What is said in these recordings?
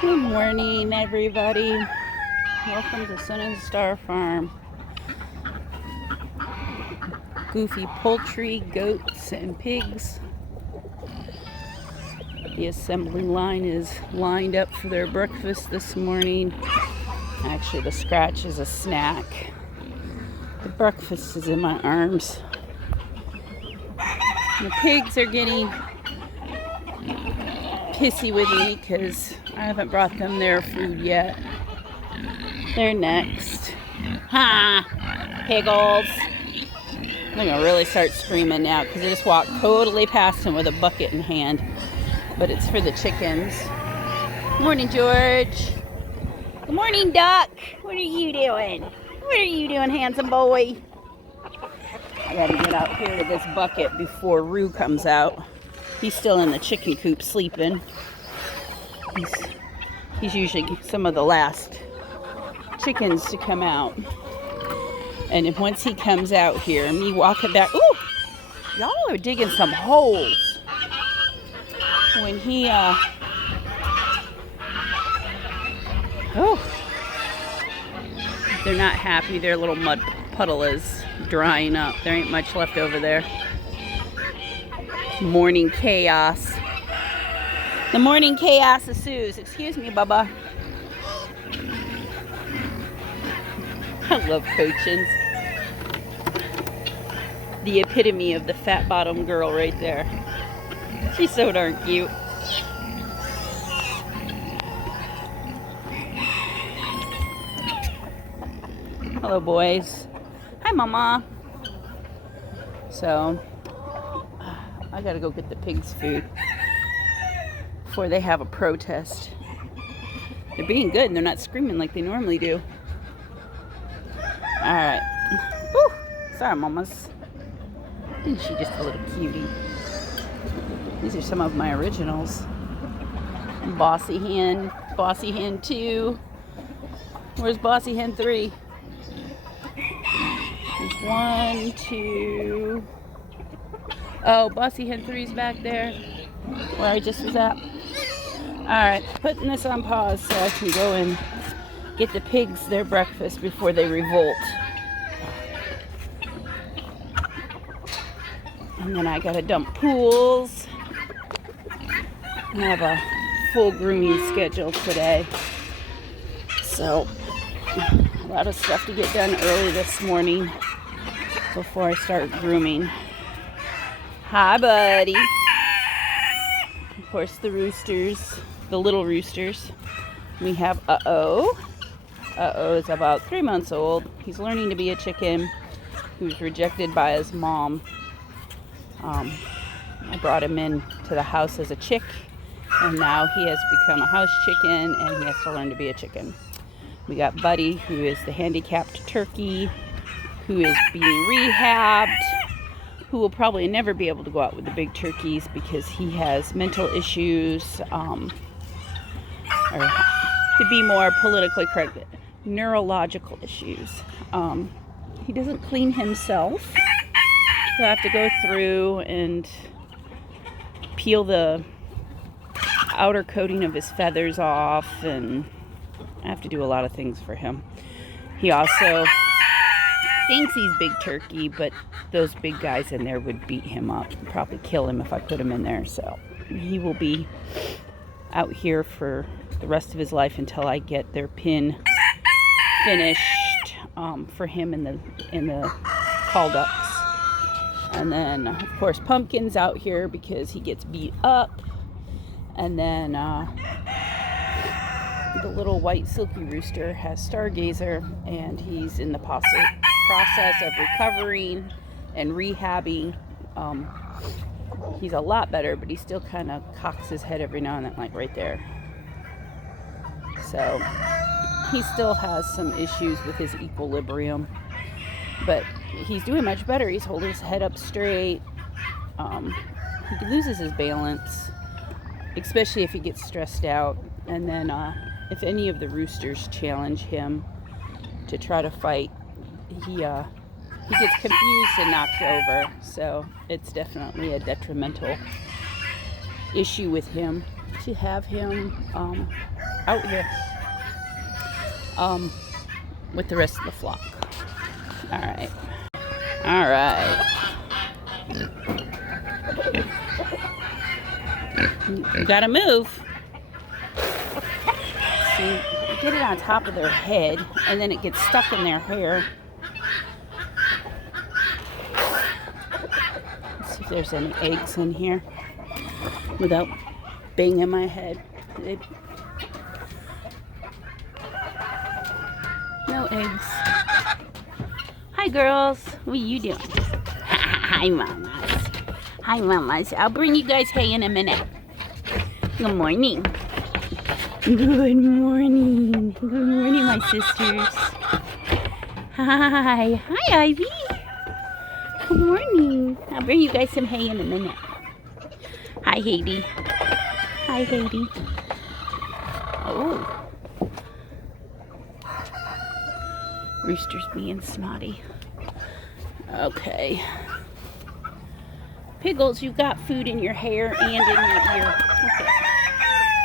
Good morning, everybody. Welcome to Sun and Star Farm. Goofy poultry, goats, and pigs. The assembly line is lined up for their breakfast this morning. Actually, the scratch is a snack. The breakfast is in my arms. The pigs are getting pissy with me because I haven't brought them their food yet. They're next. Ha! Piggles! They're gonna really start screaming now because I just walked totally past him with a bucket in hand. But it's for the chickens. Morning, George. Good morning, Duck. What are you doing? What are you doing, handsome boy? I gotta get out here to this bucket before Rue comes out. He's still in the chicken coop sleeping. He's usually some of the last chickens to come out. And if once he comes out here, me walking back, ooh, y'all are digging some holes. When he, they're not happy. Their little mud puddle is drying up. There ain't much left over there. Morning chaos. The morning chaos ensues. Excuse me, Bubba. I love cochins. The epitome of the fat bottom girl right there. She's so darn cute. Hello, boys. Hi, Mama. So, I gotta go get the pigs' food before they have a protest. They're being good and they're not screaming like they normally do. Alright. Whew. Sorry, Mamas. Isn't she just a little cutie? These are some of my originals. Bossy Hen 2. Where's Bossy Hen 3? There's 1, 2. Oh, Bossy Hen 3's back there where I just was at. Alright, putting this on pause so I can go and get the pigs their breakfast before they revolt. And then I gotta dump pools. I have a full grooming schedule today. So, a lot of stuff to get done early this morning before I start grooming. Hi, buddy. Of course, the roosters, the little roosters. We have Uh-oh. Uh-oh is about 3 months old. He's learning to be a chicken. He was rejected by his mom. I brought him in to the house as a chick, and now he has become a house chicken, and he has to learn to be a chicken. We got Buddy, who is the handicapped turkey, who is being rehabbed, who will probably never be able to go out with the big turkeys because he has mental issues, or to be more politically correct, neurological issues. He doesn't clean himself. So I have to go through and peel the outer coating of his feathers off, and I have to do a lot of things for him. He also thinks he's big turkey, but those big guys in there would beat him up, probably kill him if I put him in there. So he will be out here for the rest of his life until I get their pin finished for him in the call ducks. And then, of course, Pumpkin's out here because he gets beat up. And then the little white silky rooster has Stargazer, and he's in the process of recovering and rehabbing. He's a lot better, but he still kind of cocks his head every now and then, like right there. So he still has some issues with his equilibrium. But he's doing much better. He's holding his head up straight. He loses his balance, especially if he gets stressed out. And then if any of the roosters challenge him to try to fight, he gets confused and knocked over. So it's definitely a detrimental issue with him. to have him out here with the rest of the flock. All right. All right. You gotta move. See, you get it on top of their head, and then it gets stuck in their hair. Let's see if there's any eggs in here without banging my head. No eggs. Hi, girls. What are you doing? Hi, mamas. Hi, mamas. I'll bring you guys hay in a minute. Good morning. Good morning. Good morning, my sisters. Hi. Hi, Ivy. Good morning. I'll bring you guys some hay in a minute. Hi, Haiti. Hi, Haiti. Oh. Rooster's being snotty. Okay. Piggles, you got food in your hair and in your ear. Okay.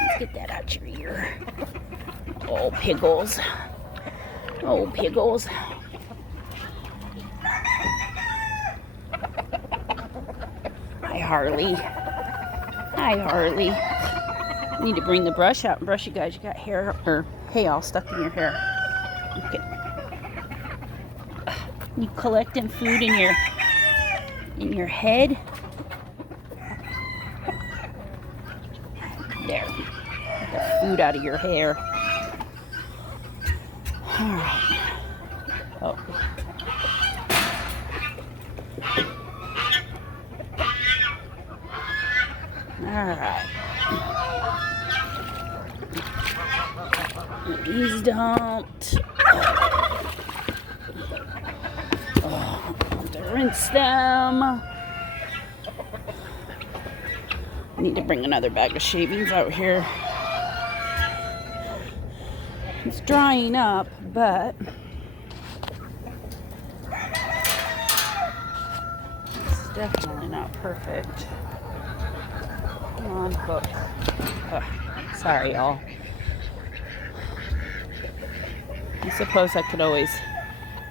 Let's get that out your ear. Oh, Piggles. Oh, Piggles. Hi, Harley. Hi, Harley. You need to bring the brush out and brush you guys. You got hair or hay all stuck in your hair. Okay. You collecting food in your head? There. Get the food out of your hair. Alright. Oh. Alright. These don't. Oh, I have to rinse them. I need to bring another bag of shavings out here. It's drying up, but it's definitely not perfect. Come on, hook. Sorry, y'all. I suppose I could always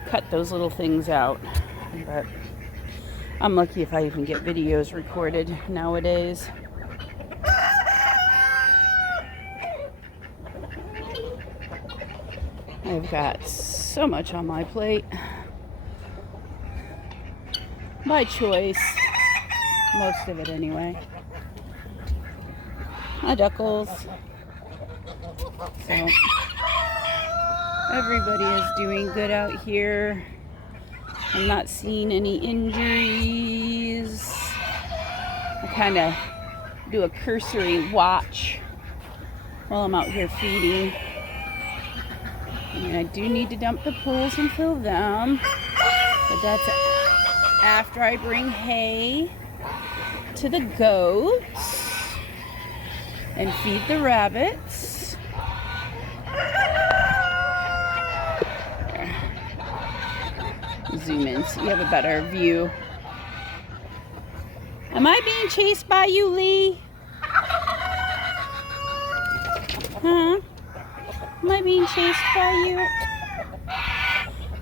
cut those little things out, but I'm lucky if I even get videos recorded nowadays. I've got so much on my plate. By choice. Most of it anyway. Hi, Duckles. So, everybody is doing good out here. I'm not seeing any injuries. I kind of do a cursory watch while I'm out here feeding. And I do need to dump the pools and fill them. But that's after I bring hay to the goats and feed the rabbits. Zoom in so you have a better view. Am I being chased by you, Lee? Huh? Am I being chased by you?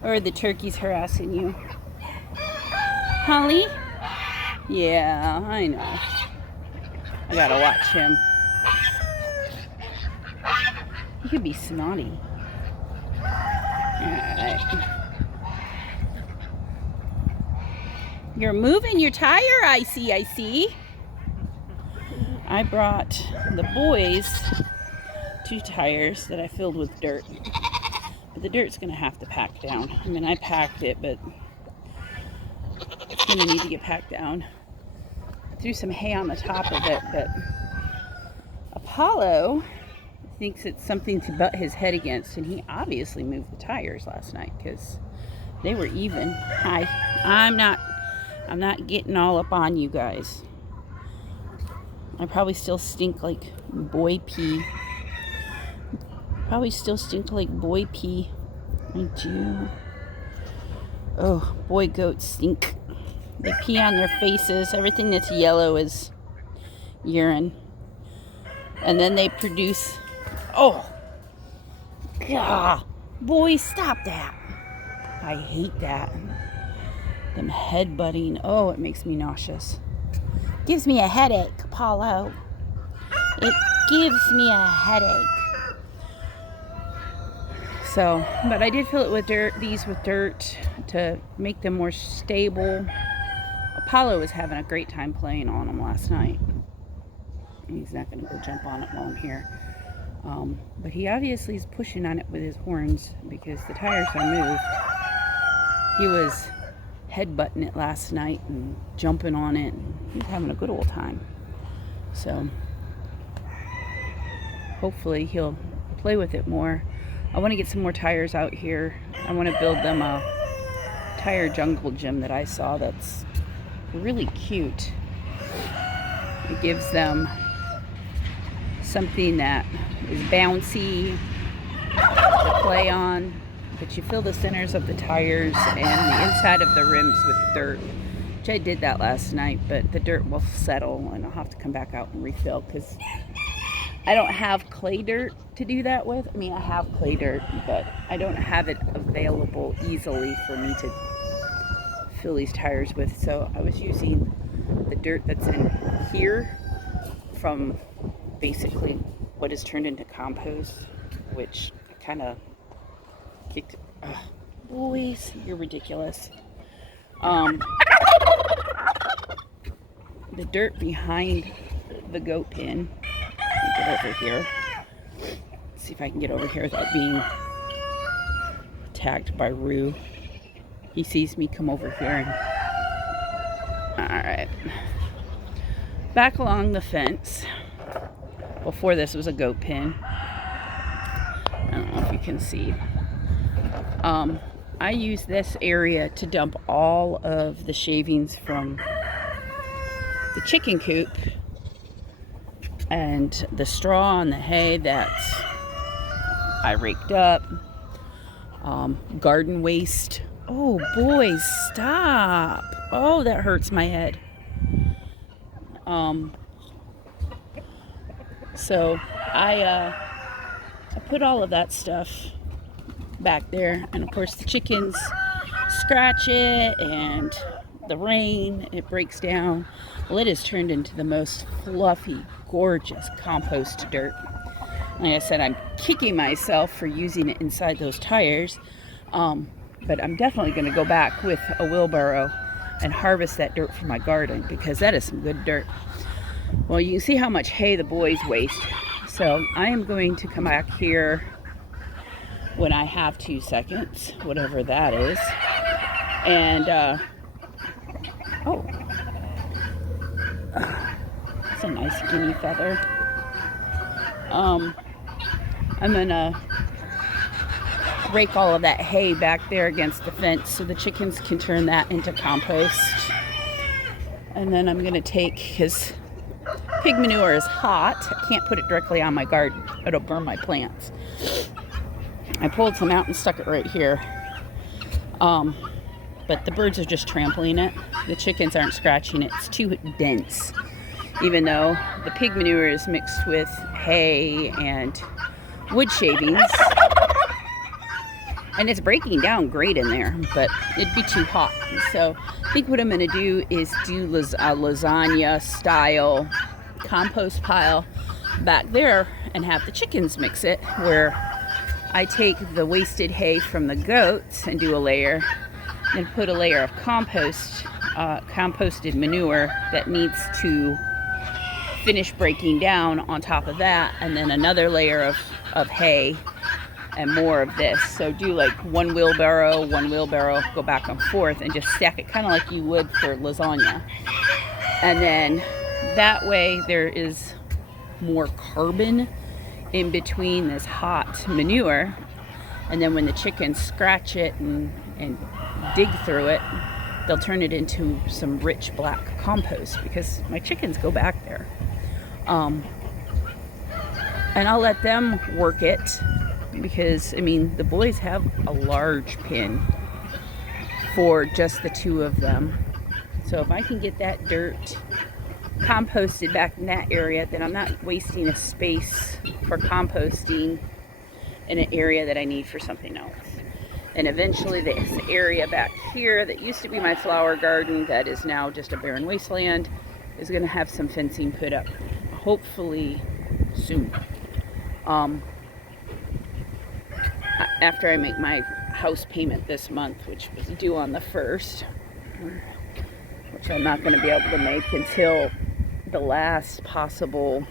Or are the turkeys harassing you? Holly? Yeah, I know. I gotta watch him. He could be snotty. Alright. You're moving your tire, I see. I brought the boys 2 tires that I filled with dirt. But the dirt's gonna have to pack down. I mean, I packed it, but it's gonna need to get packed down. I threw some hay on the top of it, but Apollo thinks it's something to butt his head against, and he obviously moved the tires last night because they were even. Hi. I'm not getting all up on you guys. I probably still stink like boy pee. Probably still stink like boy pee. I do. Oh, boy goats stink. They pee on their faces. Everything that's yellow is urine. And then they produce, oh, God, boys, stop that. I hate that. Them headbutting, oh, it makes me nauseous. Gives me a headache, Apollo. It gives me a headache. So, but I did fill it with dirt, these with dirt to make them more stable. Apollo was having a great time playing on them last night. He's not going to go jump on it while I'm here. But he obviously is pushing on it with his horns because the tires are moved. He was headbutting it last night and jumping on it. And he was having a good old time. So, hopefully he'll play with it more. I want to get some more tires out here. I want to build them a tire jungle gym that I saw that's really cute. It gives them something that is bouncy to play on, but you fill the centers of the tires and the inside of the rims with dirt, which I did that last night, but the dirt will settle and I'll have to come back out and refill because I don't have clay dirt to do that with. I mean, I have clay dirt, but I don't have it available easily for me to fill these tires with. So I was using the dirt that's in here from basically what is turned into compost, which kind of kicked. Boys, you're ridiculous. The dirt behind the goat pen. Get over here. Let's see if I can get over here without being attacked by Rue. He sees me come over here and... Alright. Back along the fence. Before this was a goat pen. I don't know if you can see. I use this area to dump all of the shavings from the chicken coop and the straw and the hay that I raked up, garden waste. Oh boys, stop. Oh, that hurts my head. So I put all of that stuff back there, and of course the chickens scratch it, and the rain, it breaks down. Well, it has turned into the most fluffy, gorgeous compost dirt. Like I said, I'm kicking myself for using it inside those tires, but I'm definitely going to go back with a wheelbarrow and harvest that dirt from my garden because that is some good dirt. Well, you can see how much hay the boys waste. So I am going to come back here when I have 2 seconds, whatever that is. And, oh, that's a nice guinea feather. I'm gonna rake all of that hay back there against the fence so the chickens can turn that into compost. And then I'm gonna take his pig manure is hot. I can't put it directly on my garden. It'll burn my plants. I pulled some out and stuck it right here. But the birds are just trampling it. The chickens aren't scratching it. It's too dense. Even though the pig manure is mixed with hay and wood shavings. And it's breaking down great in there, but it'd be too hot. So I think what I'm going to do is do a lasagna style compost pile back there and have the chickens mix it, where I take the wasted hay from the goats and do a layer, and put a layer of composted manure that needs to finish breaking down on top of that, and then another layer of hay and more of this. So do like one wheelbarrow, go back and forth and just stack it kind of like you would for lasagna. And then that way there is more carbon in between this hot manure, and then when the chickens scratch it and dig through it, they'll turn it into some rich black compost because my chickens go back there. And I'll let them work it because, I mean, the boys have a large pen for just the two of them. So if I can get that dirt composted back in that area, then I'm not wasting a space for composting in an area that I need for something else. And eventually this area back here that used to be my flower garden that is now just a barren wasteland is going to have some fencing put up, hopefully soon. After I make my house payment this month, which was due on the 1st, which I'm not going to be able to make until the last possible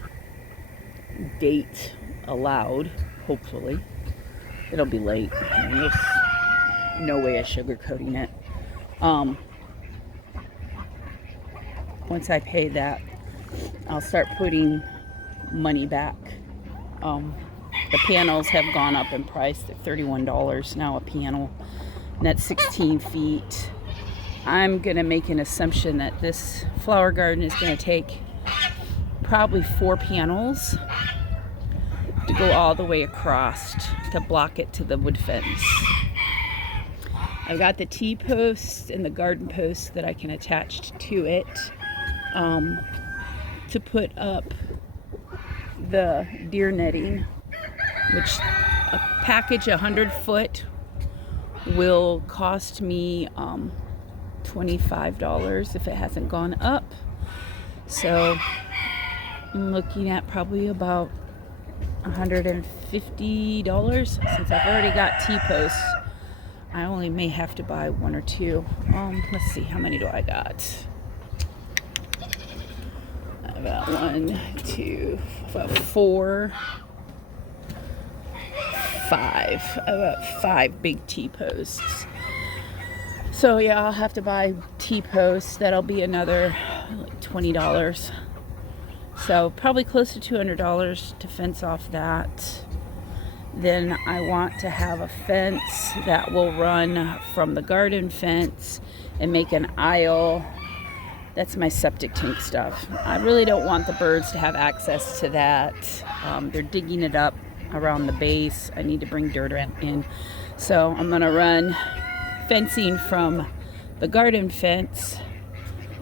date allowed, hopefully. It'll be late. There's no way of sugarcoating it. Once I pay that, I'll start putting money back. The panels have gone up in price. They're $31 now a panel, and that's 16 feet. I'm gonna make an assumption that this flower garden is gonna take probably 4 panels to go all the way across to block it to the wood fence. I've got the T-posts and the garden posts that I can attach to it to put up the deer netting, which a package 100 foot will cost me $25 if it hasn't gone up. So I'm looking at probably about $150 since I've already got T-posts. I only may have to buy 1 or 2. Let's see, how many do I got? About 1, 2, about 4, 5. About 5 big T-posts. So yeah, I'll have to buy T-posts. That'll be another like $20. So probably close to $200 to fence off that. Then I want to have a fence that will run from the garden fence and make an aisle. That's my septic tank stuff. I really don't want the birds to have access to that. They're digging it up around the base. I need to bring dirt in. So I'm gonna run fencing from the garden fence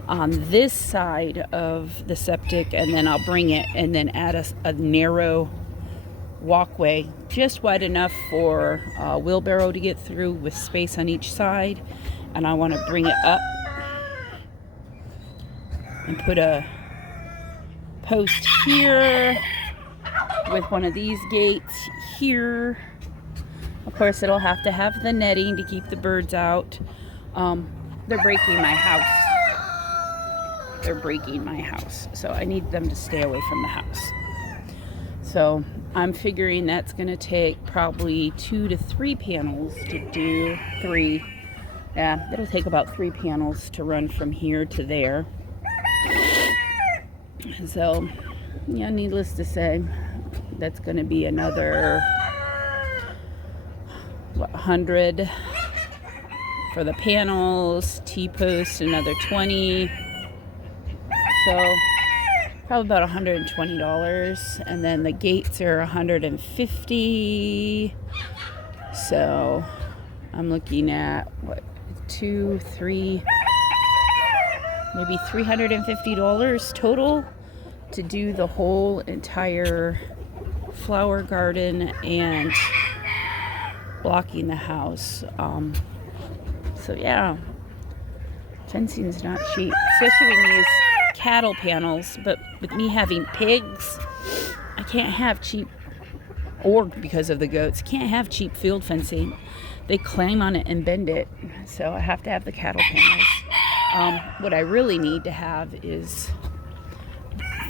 on this side of the septic, and then I'll bring it and then add a narrow walkway just wide enough for a wheelbarrow to get through with space on each side. And I want to bring it up and put a post here with one of these gates here. Of course, it'll have to have the netting to keep the birds out. They're breaking my house. They're breaking my house, so I need them to stay away from the house. So I'm figuring that's going to take probably 2 to 3 panels to do. 3. Yeah, it'll take about 3 panels to run from here to there. So, yeah, needless to say, that's going to be another 100 for the panels, T-post another 20. So probably about $120, and then the gates are $150. So I'm looking at what, 2, 3, maybe $350 total to do the whole entire flower garden and blocking the house. So yeah, fencing's not cheap, especially when you use cattle panels. But with me having pigs, I can't have cheap, or because of the goats, can't have cheap field fencing. They climb on it and bend it, so I have to have the cattle panels. What I really need to have is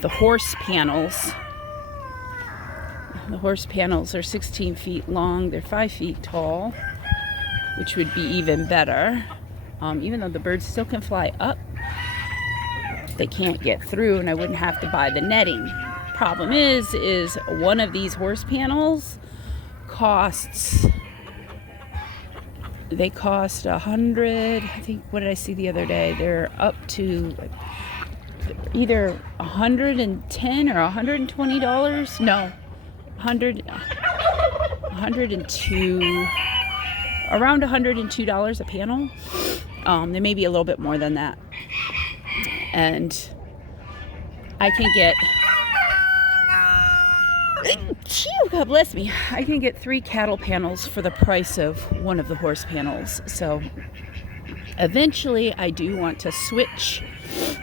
the horse panels. The horse panels are 16 feet long. They're 5 feet tall, which would be even better. Even though the birds still can fly up, they can't get through, and I wouldn't have to buy the netting. Problem is one of these horse panels costs, they cost $100. I think, what did I see the other day? They're up to either $110 or $120. No, 102, around $102 a panel. They may be a little bit more than that. And I can get, God bless me, I can get 3 cattle panels for the price of one of the horse panels. So eventually I do want to switch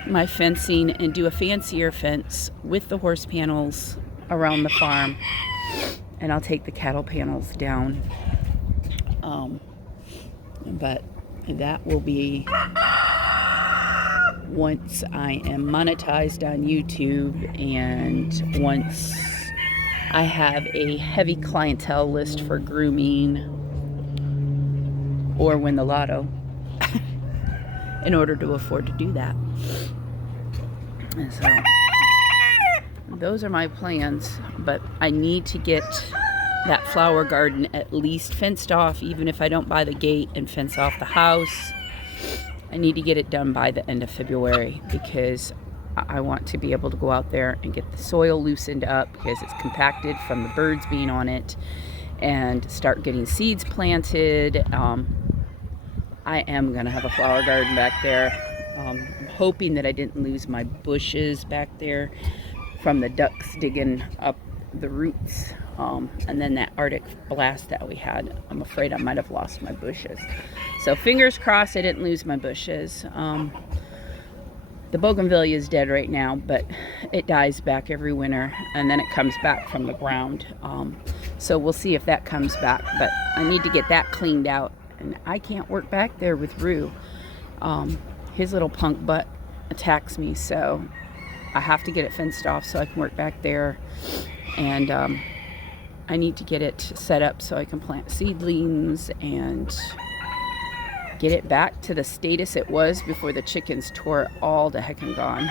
my fencing and do a fancier fence with the horse panels around the farm, and I'll take the cattle panels down. But that will be once I am monetized on YouTube, and once I have a heavy clientele list for grooming, or win the lotto in order to afford to do that. And so those are my plans, but I need to get that flower garden at least fenced off, even if I don't buy the gate and fence off the house. I need to get it done by the end of February, because I want to be able to go out there and get the soil loosened up, because it's compacted from the birds being on it, and start getting seeds planted. I am going to have a flower garden back there. I'm hoping that I didn't lose my bushes back there from the ducks digging up the roots. And then that Arctic blast that we had, I'm afraid I might have lost my bushes. So fingers crossed I didn't lose my bushes. The bougainvillea is dead right now, but it dies back every winter, and then it comes back from the ground. So we'll see if that comes back, but I need to get that cleaned out, and I can't work back there with Rue. His little punk butt attacks me, so I have to get it fenced off so I can work back there. And I need to get it set up so I can plant seedlings and get it back to the status it was before the chickens tore it all to heck and gone.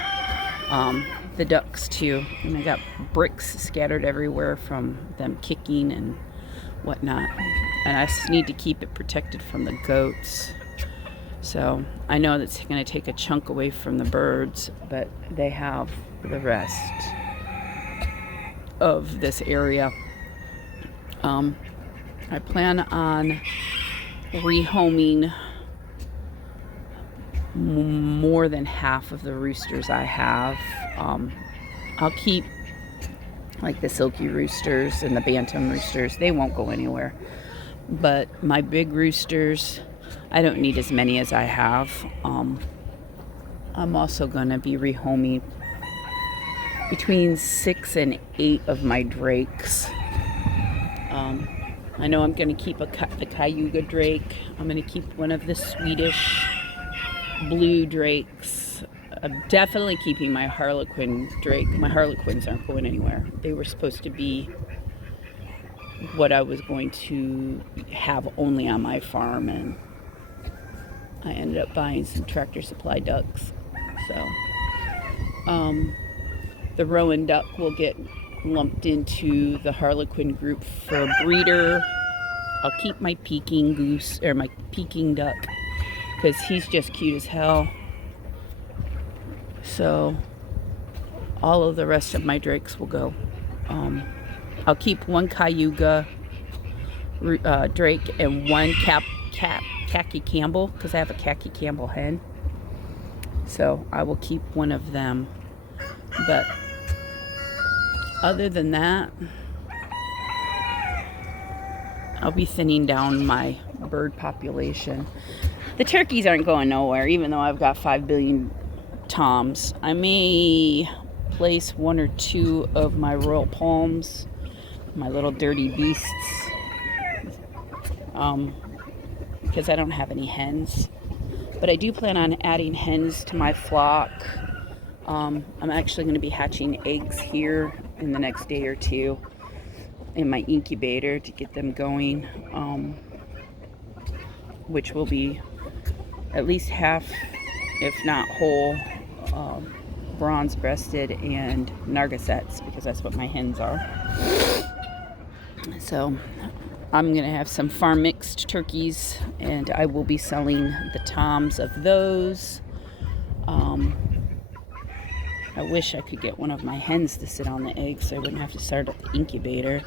The ducks too, and I got bricks scattered everywhere from them kicking and whatnot, and I just need to keep it protected from the goats. So I know that's going to take a chunk away from the birds, but they have the rest of this area. I plan on rehoming more than half of the roosters I have. I'll keep like the silky roosters and the bantam roosters. They won't go anywhere. But my big roosters, I don't need as many as I have. I'm also going to be rehoming between 6 and 8 of my drakes. I know I'm going to keep the Cayuga drake. I'm going to keep one of the Swedish blue drakes. I'm definitely keeping my Harlequin drake. My Harlequins aren't going anywhere. They were supposed to be what I was going to have only on my farm, and I ended up buying some Tractor Supply ducks. So the Rowan duck will get lumped into the Harlequin group for a breeder. I'll keep my Peking goose, or my Peking duck, because he's just cute as hell. So all of the rest of my drakes will go. I'll keep one Cayuga drake and one khaki Campbell, because I have a khaki Campbell hen. So I will keep one of them. But other than that, I'll be thinning down my bird population. The turkeys aren't going nowhere, even though I've got 5 billion toms. I may place 1 or 2 of my royal palms, my little dirty beasts, because I don't have any hens. But I do plan on adding hens to my flock. I'm actually going to be hatching eggs here in the next day or two in my incubator to get them going, which will be at least half, if not whole, bronze breasted and Narcisets, because that's what my hens are. So I'm going to have some farm mixed turkeys, and I will be selling the toms of those. I wish I could get one of my hens to sit on the eggs so I wouldn't have to start at the incubator,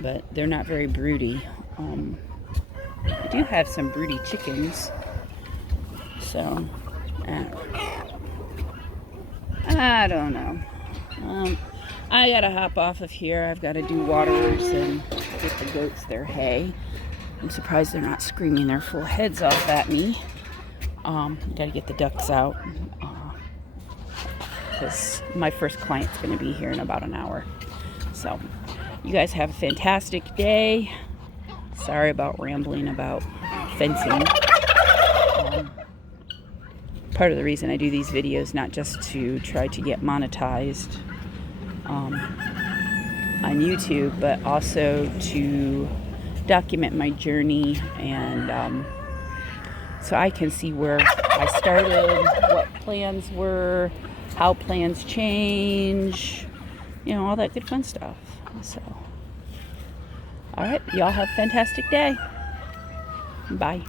but they're not very broody. I do have some broody chickens, so I don't I don't know. I gotta hop off of here. I've got to do waters and get the goats their hay. I'm surprised they're not screaming their full heads off at me. Gotta get the ducks out because my first client's gonna be here in about an hour. So, you guys have a fantastic day. Sorry about rambling about fencing. Part of the reason I do these videos, not just to try to get monetized on YouTube, but also to document my journey, and so I can see where I started, what plans were, how plans change, you know, all that good fun stuff. So, all right, y'all have a fantastic day. Bye.